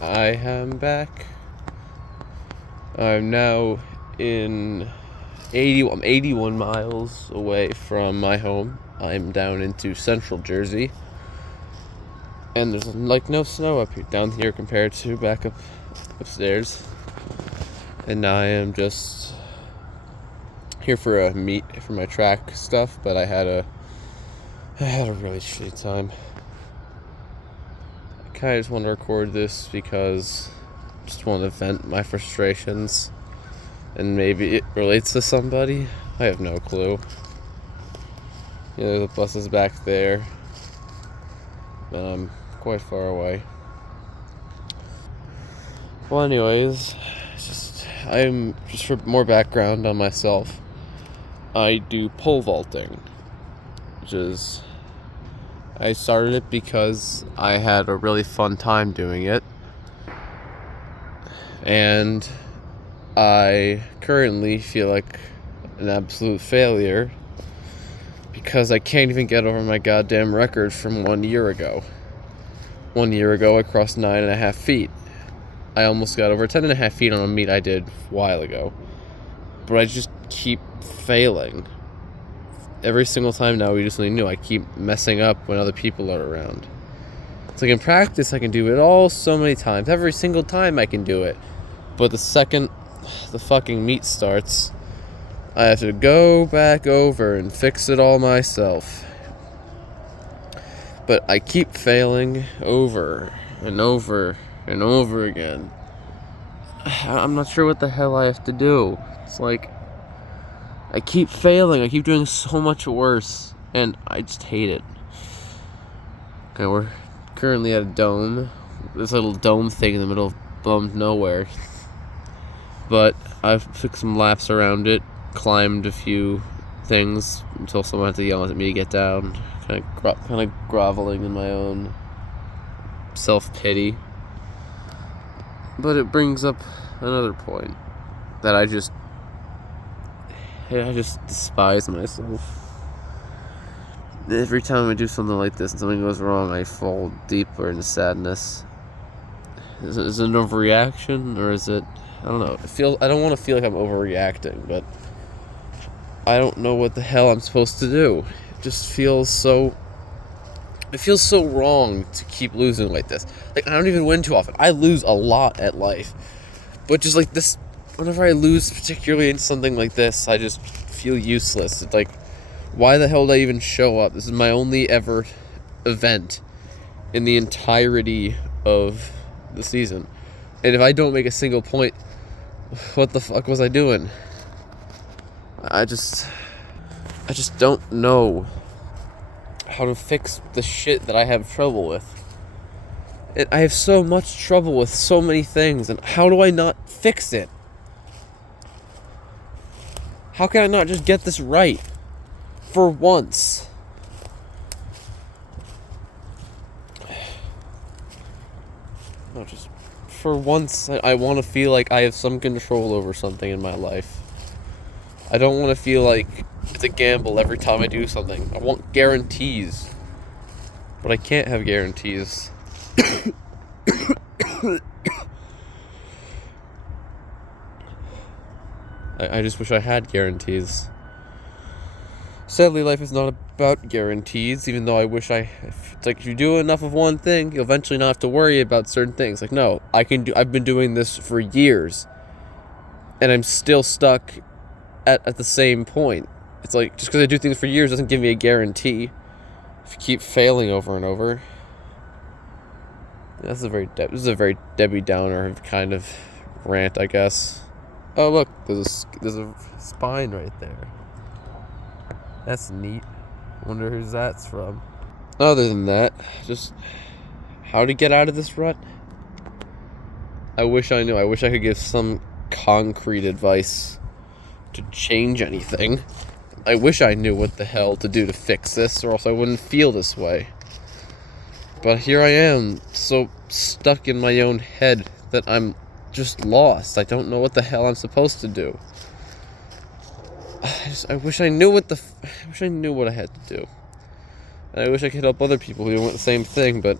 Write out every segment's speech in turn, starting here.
I am back. I'm now in I'm 81 miles away from my home. I'm down into central Jersey. And there's like no snow up here down here compared to back upstairs. And now I am just here for a meet for my track stuff, but I had a really shitty time. I kinda just want to record this because I just want to vent my frustrations. And maybe it relates to somebody. I have no clue. The bus is back there, but I'm quite far away. Well, anyways, I'm just for more background on myself. I do pole vaulting, I started it because I had a really fun time doing it, and I currently feel like an absolute failure because I can't even get over my goddamn record from 1 year ago. 1 year ago, I crossed 9.5 feet. I almost got over 10.5 feet on a meet I did a while ago. But I just keep failing. Every single time now we do something new, I keep messing up when other people are around. It's like in practice, I can do it all so many times. Every single time I can do it. But the second the fucking meet starts, I have to go back over and fix it all myself. But I keep failing over and over and over again. I'm not sure what the hell I have to do. It's like I keep failing. I keep doing so much worse, and I just hate it. Okay, we're currently at a dome. This little dome thing in the middle of bummed nowhere. But I've took some laps around it, climbed a few things until someone had to yell at me to get down. Kind of groveling in my own self-pity. But it brings up another point that I just despise myself. Every time I do something like this and something goes wrong, I fall deeper into sadness. Is it an overreaction, or is it? I don't know. I don't want to feel like I'm overreacting, but I don't know what the hell I'm supposed to do. It just feels so. It feels so wrong to keep losing like this. Like, I don't even win too often. I lose a lot at life, but just like this, whenever I lose, particularly in something like this, I just feel useless. It's like, why the hell did I even show up? This is my only ever event in the entirety of the season, and if I don't make a single point, what the fuck was I doing? I just don't know how to fix the shit that I have trouble with. I have so much trouble with so many things, and how do I not fix it? How can I not just get this right for once? No, just for once, I want to feel like I have some control over something in my life. I don't want to feel like it's a gamble every time I do something. I want guarantees. But I can't have guarantees. I just wish I had guarantees. Sadly, life is not about guarantees, even though I wish it's like if you do enough of one thing, you'll eventually not have to worry about certain things. Like, no, I've been doing this for years, and I'm still stuck at the same point. It's like, just because I do things for years doesn't give me a guarantee. If you keep failing over and over. This is a very Debbie Downer kind of rant, I guess. Oh, look, there's a spine right there. That's neat. Wonder who that's from. Other than that, just how to get out of this rut. I wish I knew. I wish I could give some concrete advice to change anything. I wish I knew what the hell to do to fix this, or else I wouldn't feel this way. But here I am, so stuck in my own head that I'm just lost. I don't know what the hell I'm supposed to do. I wish I knew what I had to do. And I wish I could help other people who want the same thing, but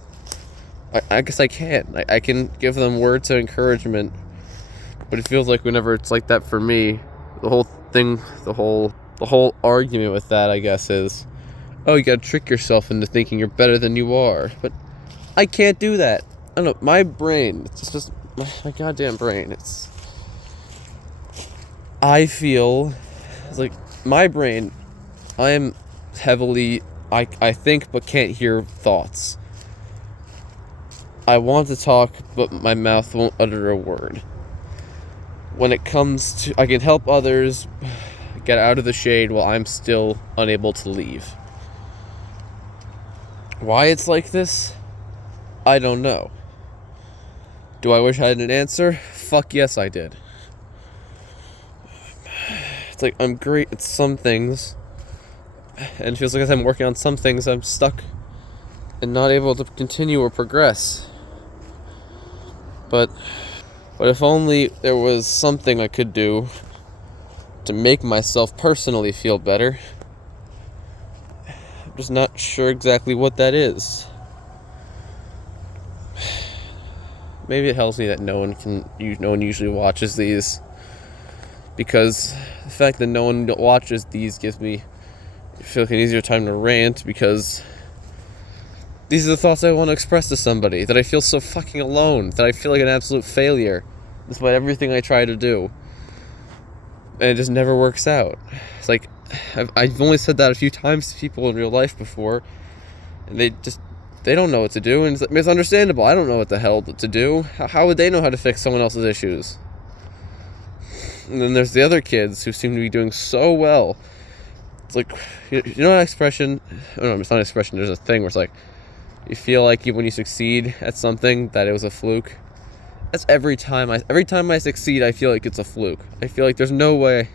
I guess I can. I can give them words of encouragement, but it feels like whenever it's like that for me, the whole thing, the whole argument with that, I guess, is, oh, you gotta trick yourself into thinking you're better than you are. But I can't do that. I don't know, my brain, it's just my goddamn brain. I feel it's like my brain, I am heavily, I think but can't hear thoughts. I want to talk, but my mouth won't utter a word. When it comes to, I can help others get out of the shade while I'm still unable to leave. Why it's like this, I don't know. Do I wish I had an answer? Fuck yes, I did. It's like I'm great at some things, and it feels like as I'm working on some things, I'm stuck and not able to continue or progress. But if only there was something I could do to make myself personally feel better. I'm just not sure exactly what that is. Maybe it helps me that no one usually watches these, because the fact that no one watches these gives me, I feel like, an easier time to rant, because these are the thoughts I want to express to somebody, that I feel so fucking alone, that I feel like an absolute failure despite everything I try to do, and it just never works out. It's like I've only said that a few times to people in real life before, and they don't know what to do, and it's understandable. I don't know what the hell to do. How would they know how to fix someone else's issues? And then there's the other kids who seem to be doing so well. It's like, you know that expression? Oh, no, it's not an expression. There's a thing where it's like, you feel like when you succeed at something that it was a fluke. That's every time I succeed, I feel like it's a fluke. I feel like there's no way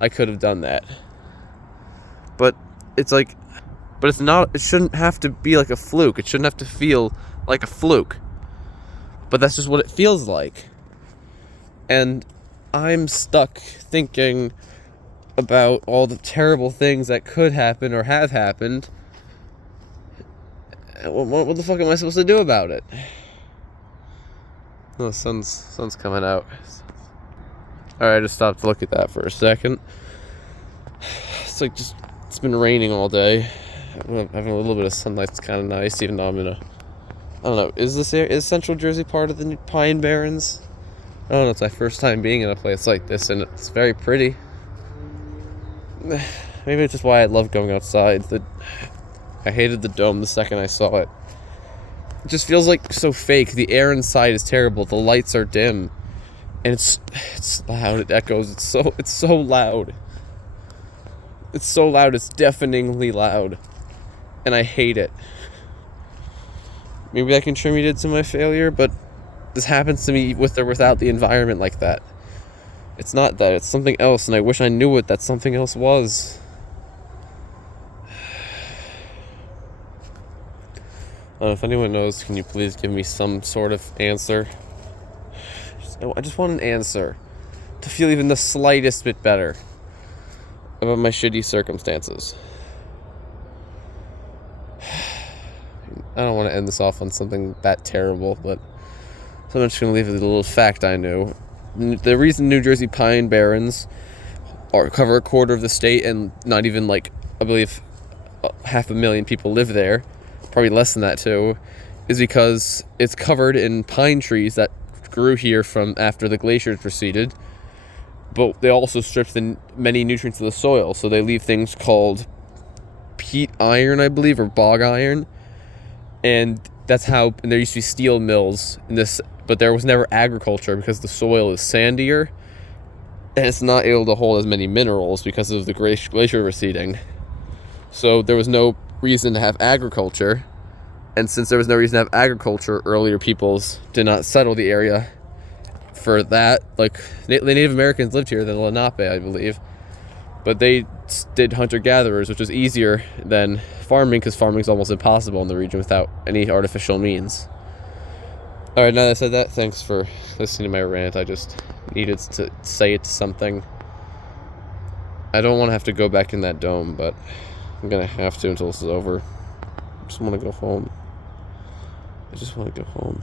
I could have done that. But it's like, but it's not. It shouldn't have to be like a fluke. It shouldn't have to feel like a fluke. But that's just what it feels like. And I'm stuck thinking about all the terrible things that could happen or have happened. What the fuck am I supposed to do about it? Oh, the sun's coming out. Alright, I just stopped to look at that for a second. It's like it's been raining all day. Having a little bit of sunlight's kind of nice, even though I don't know, is Central Jersey part of the Pine Barrens? I don't know, it's my first time being in a place like this, and it's very pretty. Maybe it's just why I love going outside. I hated the dome the second I saw it. It just feels like so fake. The air inside is terrible. The lights are dim, and it's loud. It echoes. It's so loud. It's so loud. It's deafeningly loud, and I hate it. Maybe that contributed to my failure, but this happens to me with or without the environment like that. It's not that. It's something else, and I wish I knew what that something else was. If anyone knows, can you please give me some sort of answer? I just want an answer to feel even the slightest bit better about my shitty circumstances. I don't want to end this off on something that terrible, but so I'm just going to leave it with a little fact I knew. The reason New Jersey Pine Barrens cover a quarter of the state, and not even, like, I believe 500,000 people live there, probably less than that too, is because it's covered in pine trees that grew here from after the glaciers receded, but they also stripped the many nutrients of the soil, so they leave things called peat iron, I believe, or bog iron, and that's how, and there used to be steel mills in this, but there was never agriculture because the soil is sandier, and it's not able to hold as many minerals because of the glacier receding, so there was no reason to have agriculture. And since there was no reason to have agriculture, earlier peoples did not settle the area for that. Like, the Native Americans lived here, the Lenape, I believe, but they did hunter-gatherers, which was easier than farming, because farming is almost impossible in the region without any artificial means. Alright, now that I said that, thanks for listening to my rant. I just needed to say it to something. I don't want to have to go back in that dome, but I'm gonna have to until this is over. I just want to go home. I just want to go home.